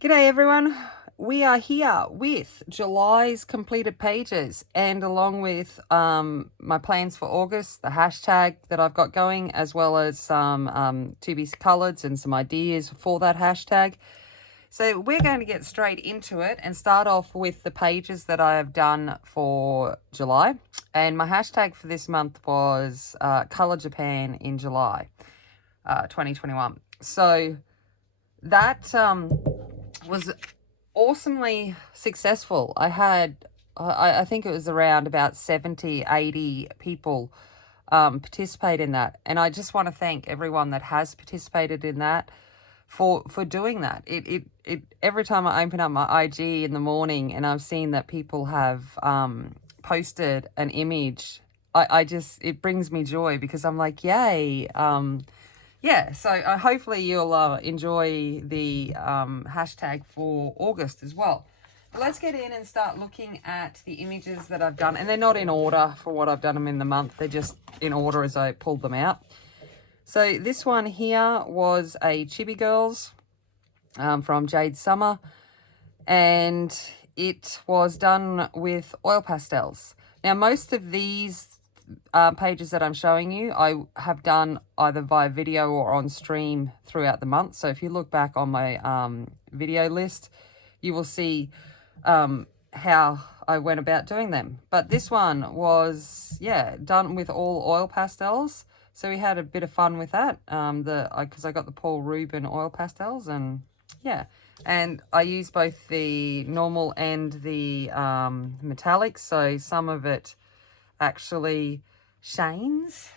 G'day everyone. We are here with July's completed pages and along with my plans for August, the hashtag that I've got going, as well as some TBC colors and some ideas for that hashtag. So we're going to get straight into it and start off with the pages that I have done for July. And my hashtag for this month was Color Japan in July 2021. So that was awesomely successful. I think it was around about 70, 80 people participate in that. And I just want to thank everyone that has participated in that for doing that. It every time I open up my IG in the morning and I've seen that people have posted an image, it brings me joy because I'm like, yay. Yeah, so hopefully you'll enjoy the hashtag for August as well. But let's get in and start looking at the images that I've done. And they're not in order for what I've done them in the month. They're just in order as I pulled them out. So this one here was a Chibi Girls from Jade Summer. And it was done with oil pastels. Now, most of these pages that I'm showing you, I have done either via video or on stream throughout the month. So if you look back on my video list, you will see how I went about doing them. But this one was, yeah, done with all oil pastels. So we had a bit of fun with that because I got the Paul Rubin oil pastels and yeah. And I use both the normal and the metallics. So some of it actually shanes.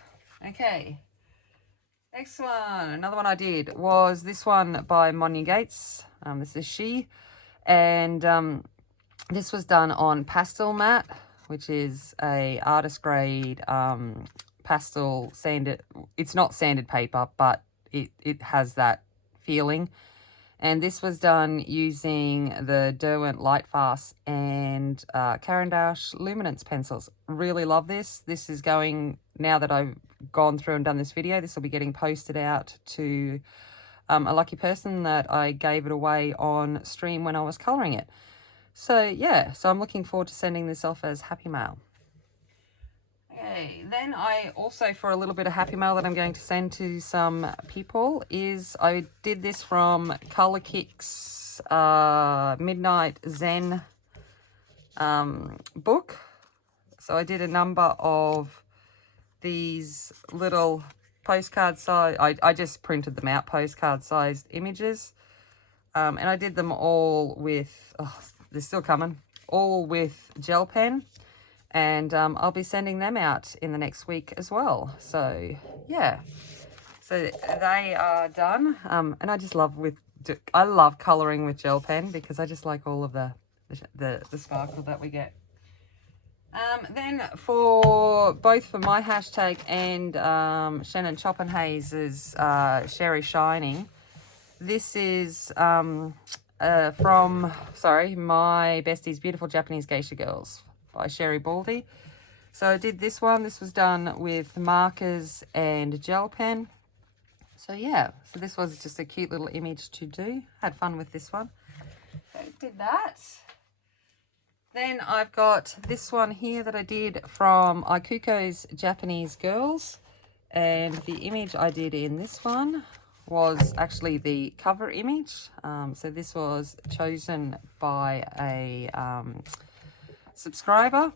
Okay, next one, another one I did was this one by Monja Gates. This is she, and this was done on pastel mat, which is a artist grade pastel sanded. It's not sanded paper, but it has that feeling. And this was done using the Derwent Lightfast and Caran d'Ache Luminance pencils. Really love this. This is going, now that I've gone through and done this video, this will be getting posted out to a lucky person that I gave it away on stream when I was colouring it. So yeah, so I'm looking forward to sending this off as Happy Mail. Okay, then I also, for a little bit of happy mail that I'm going to send to some people, is I did this from Colour Kicks Midnight Zen book. So I did a number of these little postcard size, I just printed them out, postcard sized images. And I did them all with, they're still coming, all with gel pen. And I'll be sending them out in the next week as well. So, yeah. So they are done. And I just love I love colouring with gel pen because I just like all of the sparkle that we get. Then for both for my hashtag and Shannon Choppenhaze's Sherry Shining, this is from, My Bestie's Beautiful Japanese Geisha Girls by Sherry Baldy. So I did this one. This was done with markers and gel pen. So yeah, so this was just a cute little image to do. Had fun with this one. So did that. Then I've got this one here that I did from Ikuko's Japanese Girls. And the image I did in this one was actually the cover image. So this was chosen by a subscriber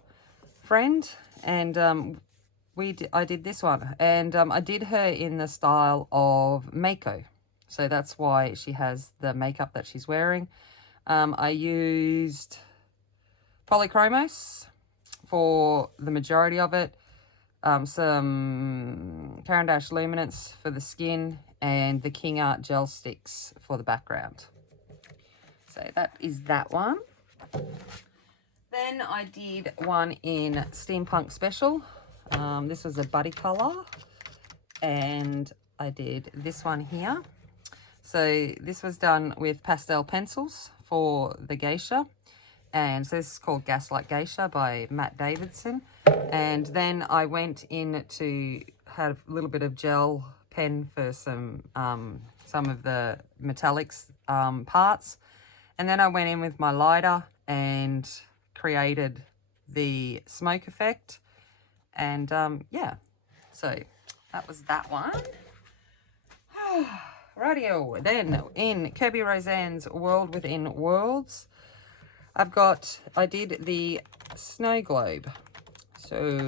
friend, and I did this one, and I did her in the style of Mako, so that's why she has the makeup that she's wearing. I used polychromos for the majority of it, some Caran d'Ache Luminance for the skin, and the King Art gel sticks for the background. So that is that one. Then I did one in Steampunk Special. This was a buddy colour. And I did this one here. So this was done with pastel pencils for the geisha. And so this is called Gaslight Geisha by Matt Davidson. And then I went in to have a little bit of gel pen for some of the metallics parts. And then I went in with my lighter and created the smoke effect. And yeah, so that was that one. Rightio. Then in Kirby Roseanne's World Within Worlds, I did the snow globe. So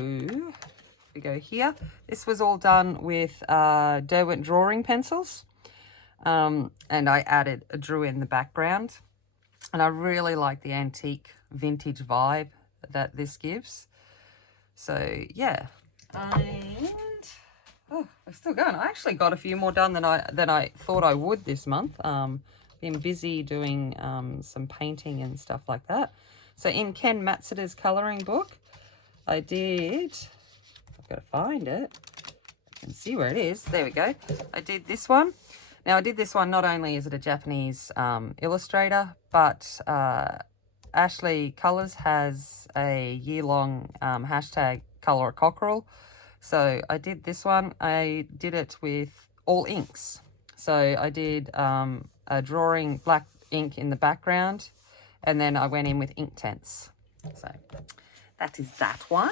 we go here. This was all done with Derwent drawing pencils. And I drew in the background. And I really like the antique vintage vibe that this gives. So yeah, and oh, we're still going. I actually got a few more done than I thought I would this month. Been busy doing some painting and stuff like that. So in Ken Matsuda's colouring book, I've got to find it. I can see where it is. There we go. I did this one. Now I did this one, not only is it a Japanese illustrator, but Ashley Colours has a year-long hashtag Colour a Cockerel. So I did this one. I did it with all inks. So I did a drawing black ink in the background, and then I went in with ink tints. So that is that one.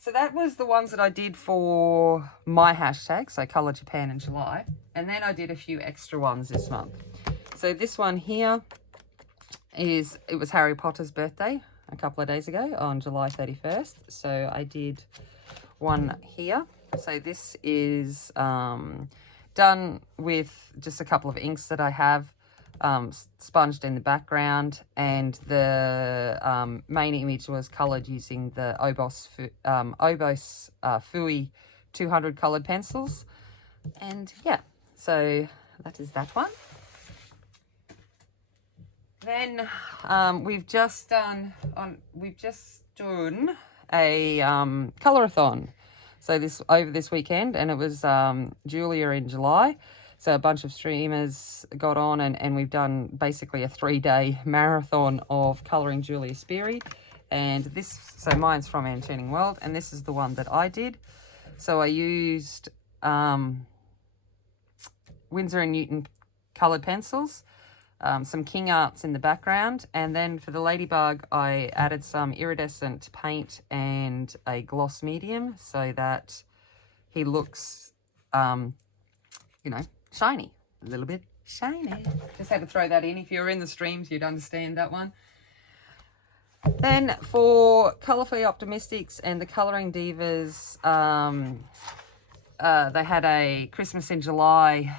So that was the ones that I did for my hashtag, so Colour Japan in July. And then I did a few extra ones this month. So this one here it was Harry Potter's birthday a couple of days ago on July 31st. So I did one here. So this is done with just a couple of inks that I have sponged in the background, and the main image was coloured using the Obos Fui 200 coloured pencils. And yeah, so that is that one. Then we've just done a colorathon. So over this weekend, and it was Julia in July. So a bunch of streamers got on, and we've done basically a 3-day marathon of colouring Julia Speary. And so mine's from Antuning World, and this is the one that I did. So I used Winsor & Newton coloured pencils, some King Arts in the background, and then for the ladybug I added some iridescent paint and a gloss medium so that he looks, shiny, a little bit shiny. Just had to throw that in. If you were in the streams, you'd understand that one. Then for Colourfully Optimistics and the Colouring Divas, they had a Christmas in July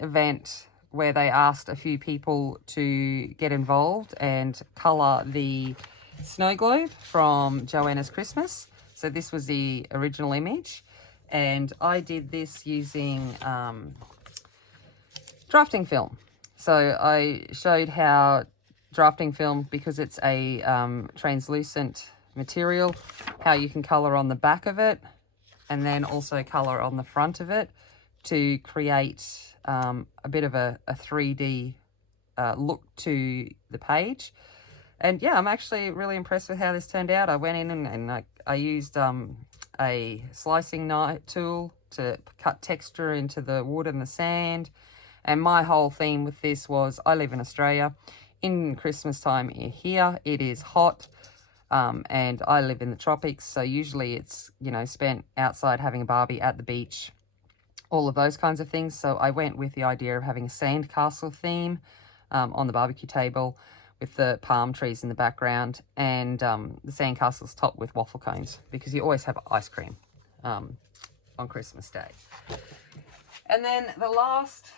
event where they asked a few people to get involved and colour the snow globe from Joanna's Christmas. So this was the original image, and I did this using drafting film. So I showed how drafting film, because it's a translucent material, how you can colour on the back of it and then also colour on the front of it to create a bit of a 3D look to the page. And yeah, I'm actually really impressed with how this turned out. I went in and I used a slicing knife tool to cut texture into the wood and the sand. And my whole theme with this was, I live in Australia. In Christmas time here, it is hot, and I live in the tropics. So usually it's, spent outside having a barbie at the beach, all of those kinds of things. So I went with the idea of having a sandcastle theme on the barbecue table with the palm trees in the background, and the sandcastle's topped with waffle cones, because you always have ice cream on Christmas Day. And then the last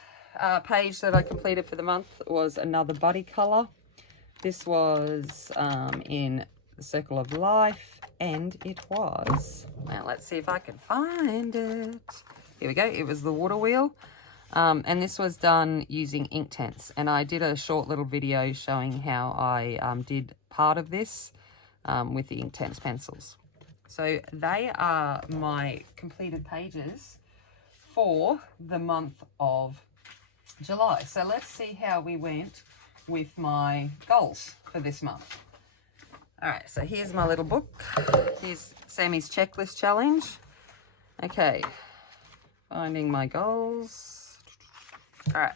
page that I completed for the month was another buddy colour. This was in the Circle of Life, and it was, now let's see if I can find it. Here we go. It was the water wheel. And this was done using ink tints. And I did a short little video showing how I did part of this with the ink tints pencils. So they are my completed pages for the month of July. So let's see how we went with my goals for this month. All right, so here's my little book. Here's Sammy's checklist challenge. Okay, finding my goals. All right.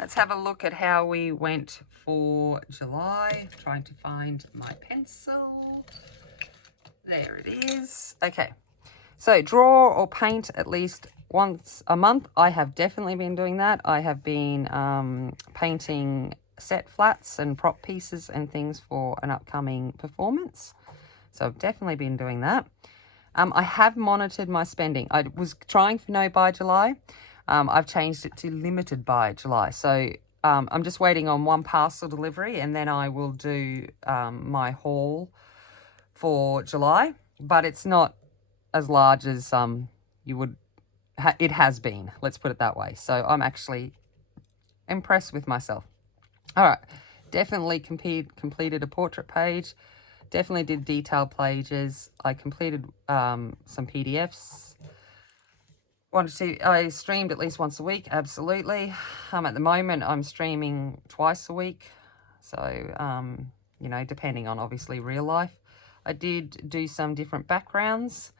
Let's have a look at how we went for July. Trying to find my pencil. There it is. Okay. So draw or paint at least once a month. I have definitely been doing that. I have been painting set flats and prop pieces and things for an upcoming performance. So I've definitely been doing that. I have monitored my spending. I was trying for no by July. I've changed it to limited by July. So I'm just waiting on one parcel delivery, and then I will do my haul for July. But it's not as large as you would. It has been. Let's put it that way. So I'm actually impressed with myself. All right, definitely completed a portrait page. Definitely did detailed pages. I completed some PDFs. I streamed at least once a week, absolutely. At the moment, I'm streaming twice a week. So, you know, depending on obviously real life. I did do some different backgrounds.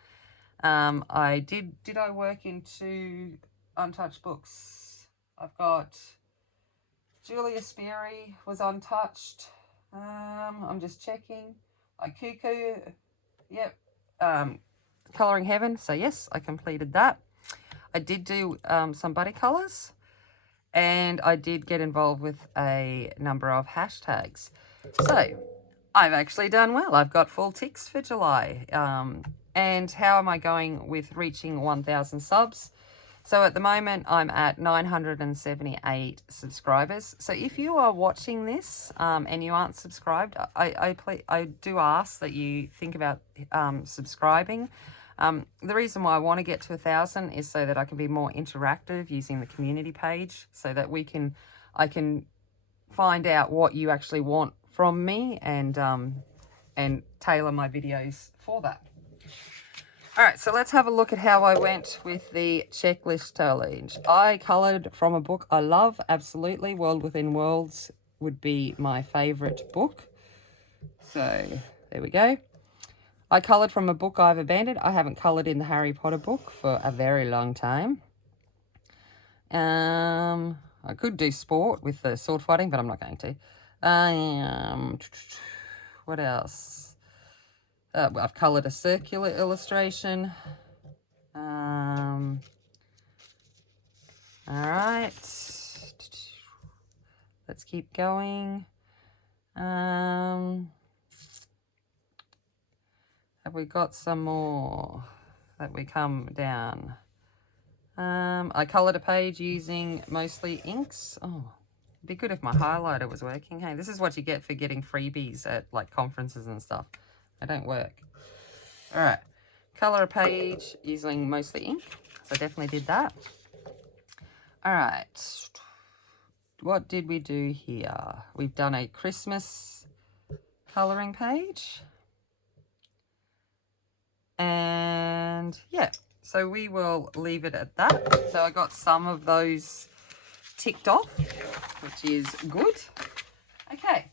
Did I work into untouched books? I've got Julia Sperry was untouched. I'm just checking. Cuckoo, yep. Colouring Heaven, so yes, I completed that. I did do some buddy colours, and I did get involved with a number of hashtags. So I've actually done well. I've got full ticks for July. And how am I going with reaching 1,000 subs? So at the moment, I'm at 978 subscribers. So if you are watching this and you aren't subscribed, I do ask that you think about subscribing. The reason why I want to get to 1,000 is so that I can be more interactive using the community page, so that I can find out what you actually want from me and tailor my videos for that. All right, so let's have a look at how I went with the checklist challenge. I coloured from a book I love, absolutely. World Within Worlds would be my favourite book. So there we go. I coloured from a book I've abandoned. I haven't coloured in the Harry Potter book for a very long time. I could do sport with the sword fighting, but I'm not going to. What else? I've coloured a circular illustration. All right. Let's keep going. Have we got some more that we come down? I coloured a page using mostly inks. Oh, it'd be good if my highlighter was working. Hey, this is what you get for getting freebies at like conferences and stuff. They don't work. All right, colour a page using mostly ink. So I definitely did that. All right, what did we do here? We've done a Christmas colouring page. And yeah, so we will leave it at that. So I got some of those ticked off, which is good. Okay,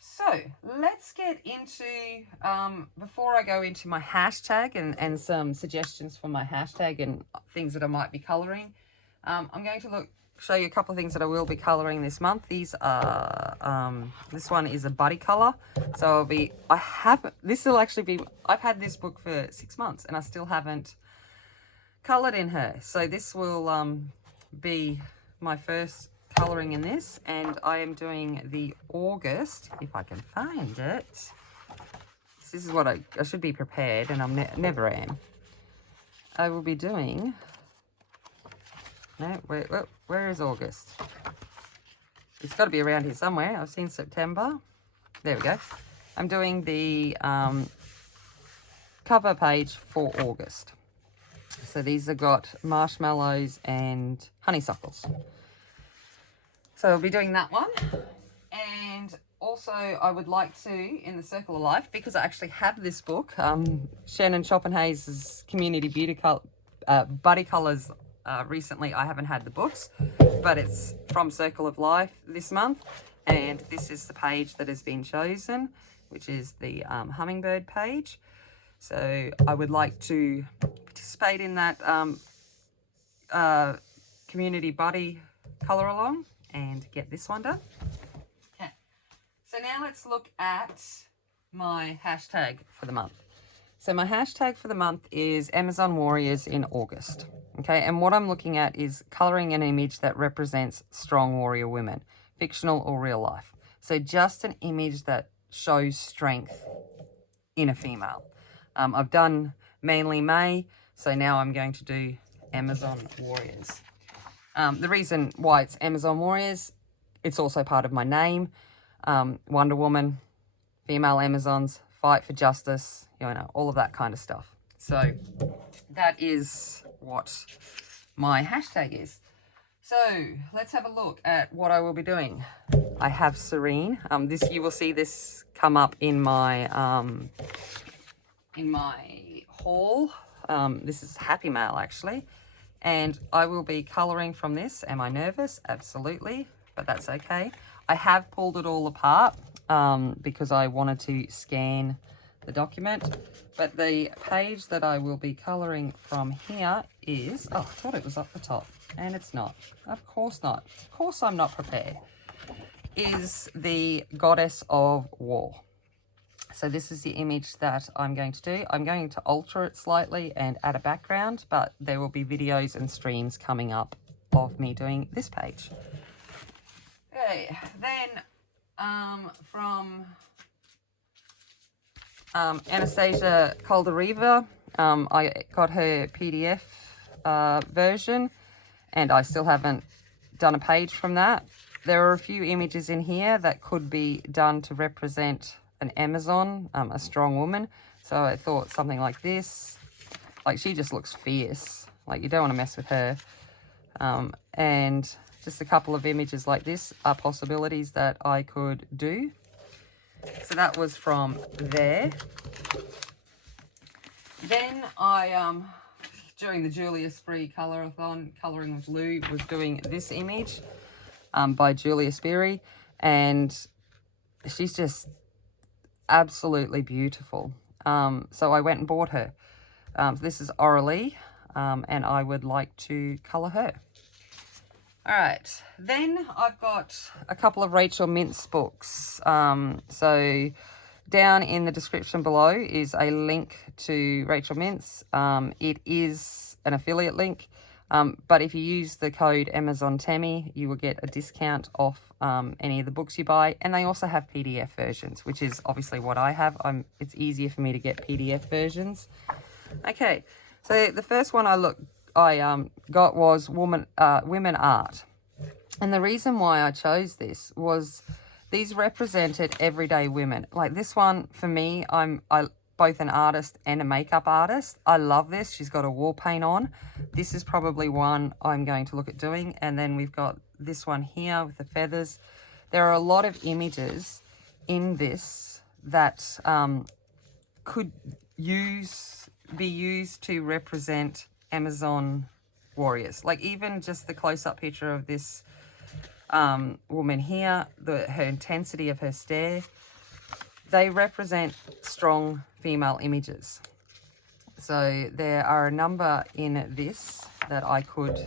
so let's get into, before I go into my hashtag and some suggestions for my hashtag and things that I might be colouring, I'm going to show you a couple of things that I will be colouring this month. These are, this one is a buddy colour. So I've had this book for 6 months and I still haven't coloured in her. So this will be my first colouring in this, and I am doing the August, if I can find it. This is what I should be prepared, and I'm never am. I will be doing, no, where is August? It's got to be around here somewhere. I've seen September. There we go. I'm doing the cover page for August. So these have got marshmallows and honeysuckles. So I'll be doing that one. And also I would like to, in the Circle of Life, because I actually have this book, Shannon Schopenhauer's Community Beauty Buddy Colours. Recently I haven't had the books, but it's from Circle of Life this month. And this is the page that has been chosen, which is the hummingbird page. So I would like to participate in that community buddy colour along. and get this one done. Okay, so now let's look at my hashtag for the month. So my hashtag for the month is Amazon Warriors in August. Okay, and what I'm looking at is colouring an image that represents strong warrior women, fictional or real life. So just an image that shows strength in a female. I've done Manly May, so now I'm going to do Amazon Warriors. The reason why it's Amazon Warriors, it's also part of my name. Wonder Woman, female Amazons, fight for justice, you know, all of that kind of stuff. So that is what my hashtag is. So let's have a look at what I will be doing. I have Serene. This, you will see this come up in my haul. This is Happy Mail actually, and I will be colouring from this. Am I nervous? Absolutely, but that's okay. I have pulled it all apart because I wanted to scan the document, but the page that I will be colouring from here is, oh, I thought it was up the top, and it's not. Of course not. Of course I'm not prepared. Is the Goddess of War. So this is the image that I'm going to do. I'm going to alter it slightly and add a background, but there will be videos and streams coming up of me doing this page. Okay, then from Anastasia Caldereva, I got her PDF version, and I still haven't done a page from that. There are a few images in here that could be done to represent an Amazon, a strong woman. So I thought something like this. Like, she just looks fierce. Like, you don't want to mess with her. And just a couple of images like this are possibilities that I could do. So that was from there. Then I, during the Julia Spree Colour-a-thon, Colouring with Lou, was doing this image by Julia Spree, and she's just absolutely beautiful. So I went and bought her. This is Aurelie, and I would like to colour her. All right, then I've got a couple of Rachel Mintz books. So down in the description below is a link to Rachel Mintz. It is an affiliate link, but if you use the code AmazonTammy, you will get a discount off any of the books you buy. And they also have PDF versions, which is obviously what I have. It's easier for me to get PDF versions. Okay, so the first one I got was Women Art. And the reason why I chose this was these represented everyday women. Like this one, for me, I'm both an artist and a makeup artist. I love this. She's got a wall paint on. This is probably one I'm going to look at doing. And then we've got this one here with the feathers. There are a lot of images in this that could be used to represent Amazon warriors. Like even just the close-up picture of this woman here, her intensity of her stare, they represent strong female images. So there are a number in this that I could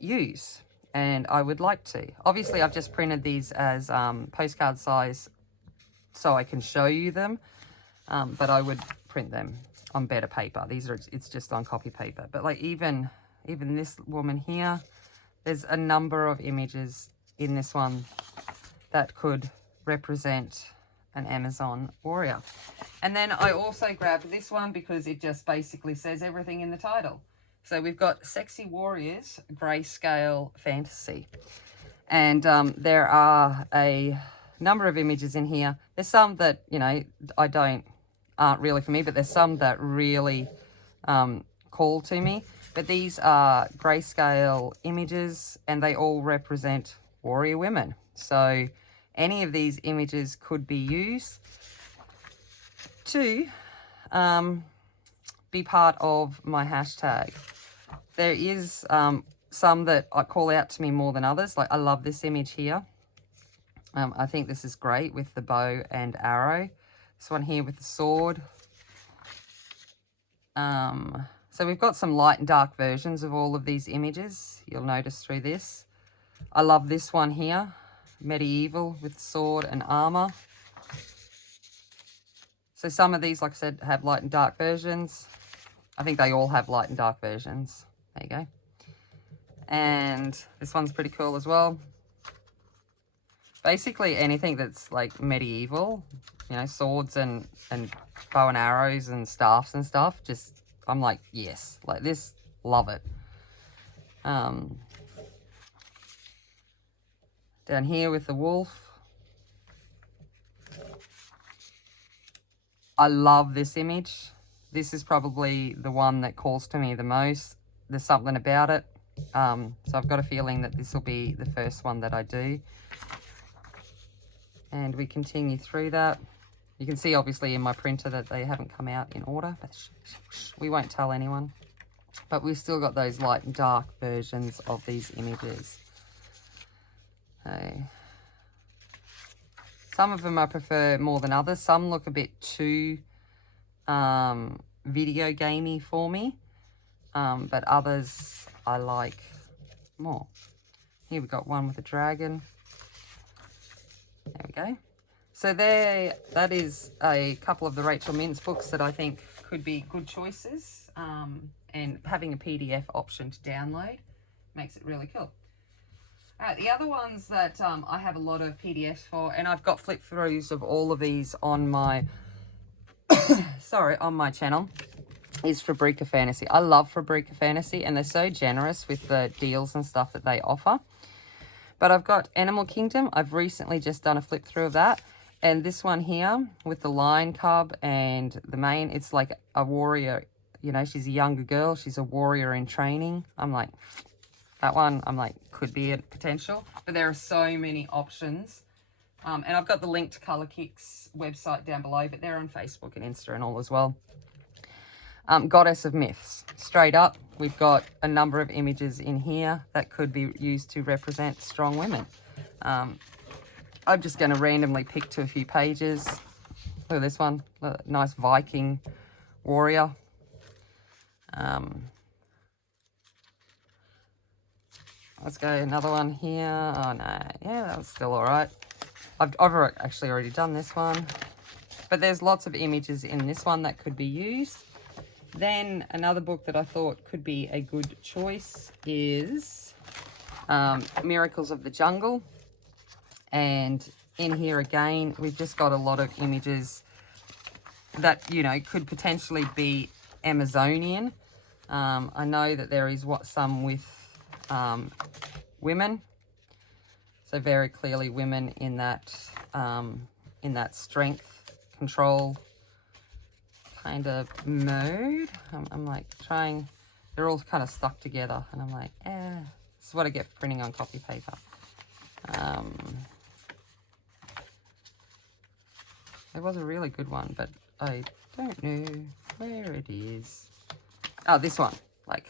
use, and I would like to. Obviously, I've just printed these as postcard size so I can show you them, but I would print them on better paper. It's just on copy paper. But like even this woman here, there's a number of images in this one that could represent an Amazon warrior. And then I also grabbed this one because it just basically says everything in the title. So we've got Sexy Warriors, Grayscale Fantasy. And there are a number of images in here. There's some that, you know, aren't really for me, but there's some that really call to me. But these are grayscale images, and they all represent warrior women. So any of these images could be used to be part of my hashtag. There is some that I call out to me more than others. Like I love this image here. I think this is great with the bow and arrow. This one here with the sword. So we've got some light and dark versions of all of these images. You'll notice through this. I love this one here, medieval with sword and armor. So some of these, like I said, have light and dark versions. I think they all have light and dark versions. There you go. And this one's pretty cool as well. Basically anything that's like medieval, you know, swords and bow and arrows and staffs and stuff, just, I'm like, yes, like this, love it. Down here with the wolf. I love this image. This is probably the one that calls to me the most. There's something about it. So I've got a feeling that this will be the first one that I do. And we continue through that. You can see obviously in my printer that they haven't come out in order, but we won't tell anyone. But we've still got those light and dark versions of these images. Okay. Some of them I prefer more than others. Some look a bit too video gamey for me, but others I like more. Here we've got one with a dragon. There we go. So there, that is a couple of the Rachel Mintz books that I think could be good choices, and having a PDF option to download makes it really cool. All right, the other ones that I have a lot of PDFs for, and I've got flip throughs of all of these on my on my channel, is Fabrika Fantasy. I love Fabrika Fantasy, and they're so generous with the deals and stuff that they offer. But I've got Animal Kingdom. I've recently just done a flip through of that. And this one here with the lion cub and the mane, it's like a warrior. You know, she's a younger girl. She's a warrior in training. I'm like, that one, I'm like, could be a potential. But there are so many options. And I've got the link to Colour Kicks website down below, but they're on Facebook and Insta and all as well. Goddess of Myths. Straight up, we've got a number of images in here that could be used to represent strong women. I'm just going to randomly pick to a few pages. Look at this one. Look, nice Viking warrior. Let's go another one here. Oh, no. Yeah, that was still all right. I've actually already done this one. But there's lots of images in this one that could be used. Then another book that I thought could be a good choice is Miracles of the Jungle. And in here again, we've just got a lot of images that, you know, could potentially be Amazonian. I know that there is some with women. So very clearly women in that strength, control kind of mode. I'm like trying, they're all kind of stuck together, and I'm like, this is what I get for printing on copy paper. It was a really good one, but I don't know where it is. Oh, this one. Like,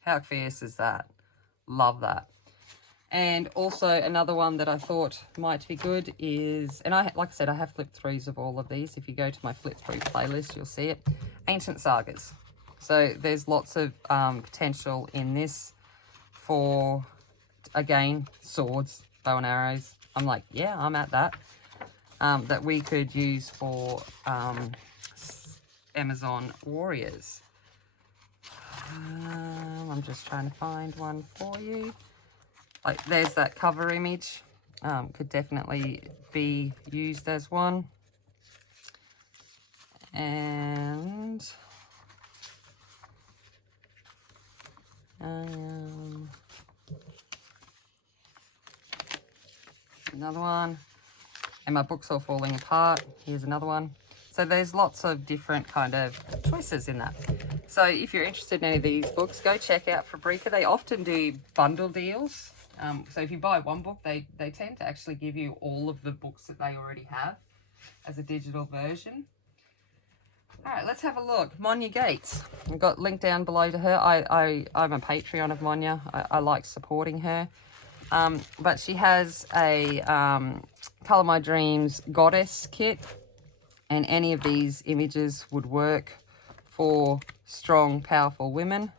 how fierce is that? Love that. And also another one that I thought might be good is, and like I said, I have flip throughs of all of these. If you go to my flip through playlist, you'll see it. Ancient Sagas. So there's lots of potential in this for, again, swords, bow and arrows. I'm like, yeah, I'm at that. That we could use for Amazon warriors. I'm just trying to find one for you. Like, there's that cover image. Could definitely be used as one. And another one. And my book's all falling apart. Here's another one. So there's lots of different kind of choices in that. So if you're interested in any of these books, go check out Fabrika. They often do bundle deals. So if you buy one book, they tend to actually give you all of the books that they already have as a digital version. All right, let's have a look. Monja Gates. I've got a link down below to her. I'm a Patreon of Monja. I like supporting her. But she has a Colour My Dreams Goddess kit. And any of these images would work for strong, powerful women.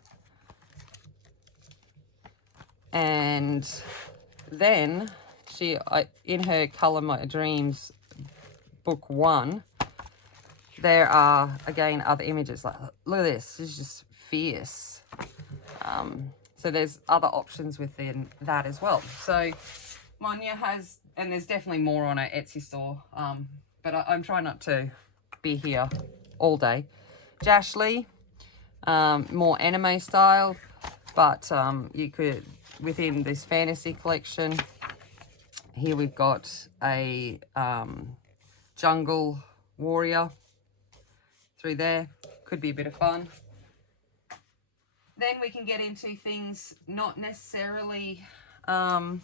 And then in her Colour My Dreams book 1, there are, again, other images. Like, look at this. This is just fierce. So there's other options within that as well. So Monja has, and there's definitely more on her Etsy store, but I'm trying not to be here all day. Jashley, more anime style, but you could, within this fantasy collection, here we've got a jungle warrior through there. Could be a bit of fun. Then we can get into things not necessarily, wait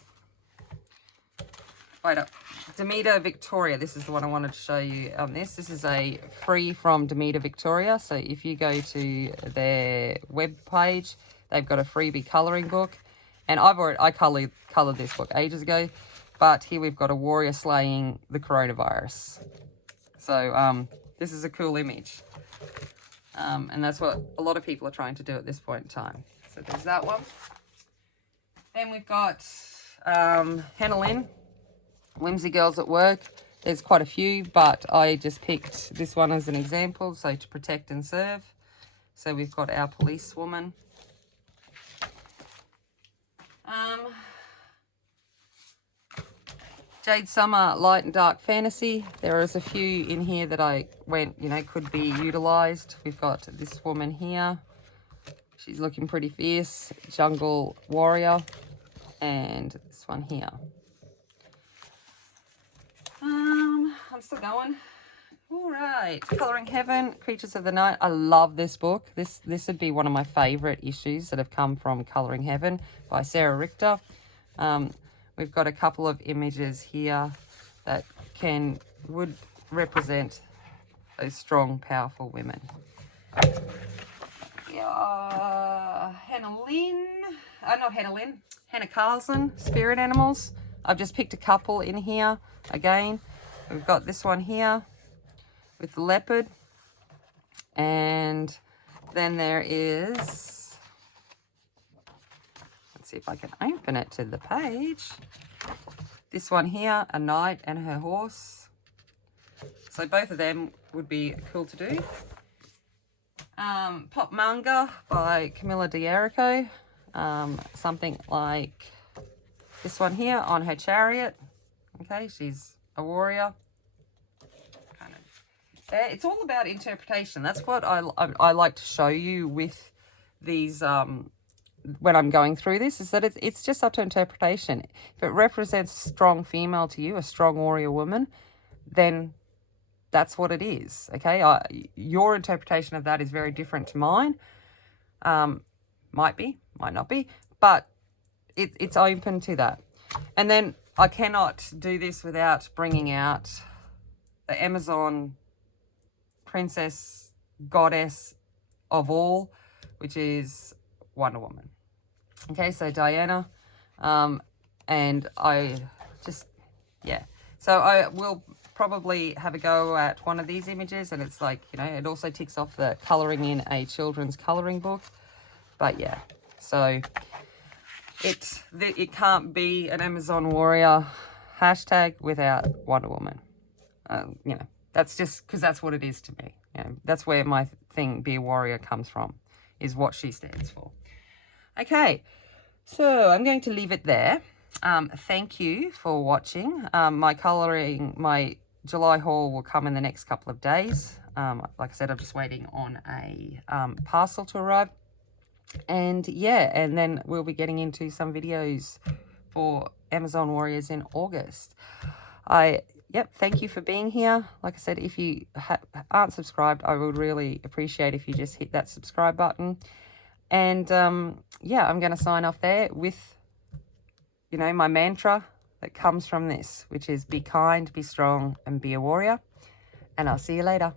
up, Demeter Victoria. This is the one I wanted to show you on this. This is a free from Demeter Victoria. So if you go to their web page, they've got a freebie colouring book. And I coloured this book ages ago, but here we've got a warrior slaying the coronavirus. So this is a cool image. And that's what a lot of people are trying to do at this point in time. So there's that one. Then we've got Hannah Lynn, Whimsy Girls at Work. There's quite a few, but I just picked this one as an example. So to protect and serve. So we've got our policewoman. Jade Summer Light and Dark Fantasy. There is a few in here that I went, could be utilised. We've got this woman here. She's looking pretty fierce. Jungle Warrior. And this one here. I'm still going. All right. Colouring Heaven, Creatures of the Night. I love this book. This would be one of my favourite issues that have come from Colouring Heaven by Sarah Richter. We've got a couple of images here that would represent those strong, powerful women. Hannah Lynn, not Hannah Lynn, Hannah Carlson, Spirit Animals. I've just picked a couple in here again. We've got this one here with the leopard. And then there is, see if I can open it to the page. This one here, a knight and her horse. So both of them would be cool to do. Pop Manga by Camilla D'Erico. Something like this one here on her chariot. Okay, she's a warrior. It's all about interpretation. That's what I like to show you with these when I'm going through this, is that it's just up to interpretation. If it represents a strong female to you, a strong warrior woman, then that's what it is, okay? Your interpretation of that is very different to mine. Might be, might not be, but it's open to that. And then I cannot do this without bringing out the Amazon princess, goddess of all, which is Wonder Woman. Okay, so Diana, and I just, yeah. So I will probably have a go at one of these images, and it's like, it also ticks off the colouring in a children's colouring book. But yeah, so it can't be an Amazon warrior hashtag without Wonder Woman. That's just because that's what it is to me. That's where my thing, be a warrior, comes from, is what she stands for. Okay, so I'm going to leave it there. Thank you for watching. My July haul will come in the next couple of days. Like I said, I'm just waiting on a parcel to arrive. And yeah, and then we'll be getting into some videos for Amazon Warriors in August. Thank you for being here. Like I said, if you aren't subscribed, I would really appreciate if you just hit that subscribe button. And yeah, I'm going to sign off there with, my mantra that comes from this, which is be kind, be strong, and be a warrior. And I'll see you later.